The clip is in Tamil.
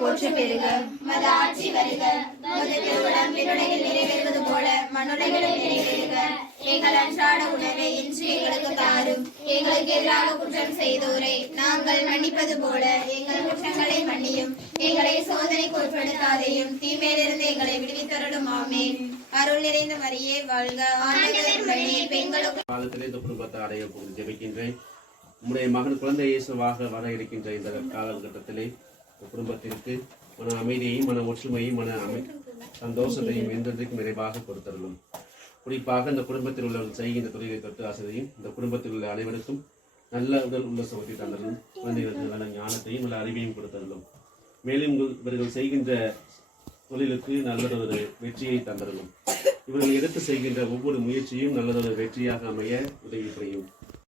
போற்று பெறுக. மது ஆட்சி வருக. மது திருவுளம் விண்ணுலகில் நிறைவேறுவது போல மண்ணுலகிலும் நிறைவேறுக. எங்கள் அன்றாட உணவை இன்று எங்களுக்கு தாரும். எங்களுக்கு எதிராக குற்றம் செய்தோரை நாங்கள் மன்னிப்பது போல எங்கள் குற்றங்களை மன்னியும். எங்களை சோதனைக்கு உட்படுத்தாதையும் தீமையிலிருந்து எங்களை விடுவித்தருளும். ஆமென். அருள் நிறைந்த மரியே வாழ்க. ஆண்டவர் உடனே பெண்களுக்கு காலத்திலே இந்த குடும்பத்தை அடைய போது ஜெபிக்கின்றேன். உம்முடைய மகன் குழந்தை இயேசுவாக வர இருக்கின்ற இந்த காலகட்டத்திலே குடும்பத்திற்கு மன அமைதியையும் மன ஒற்றுமையும் சந்தோஷத்தையும் என்றென்றைக்கும் நிறைவாக கொடுத்தருளும். குறிப்பாக இந்த குடும்பத்தில் உள்ளவர்கள் செய்கின்ற தொழிலை தொட்டு ஆசிரியையும் இந்த குடும்பத்தில் உள்ள அனைவருக்கும் நல்ல உடல் உள்ள சுகத்தை தந்தருளும். குழந்தைகளுக்கு நல்ல ஞானத்தையும் நல்ல அறிவையும் கொடுத்தருளும். மேலும் இவர்கள் செய்கின்ற தொழிலுக்கு நல்லதொரு வெற்றியை தந்தருளும். இவர்கள் எடுத்து செய்கின்ற ஒவ்வொரு முயற்சியும் நல்லதொரு வெற்றியாக அமைய உதவி புரியும்.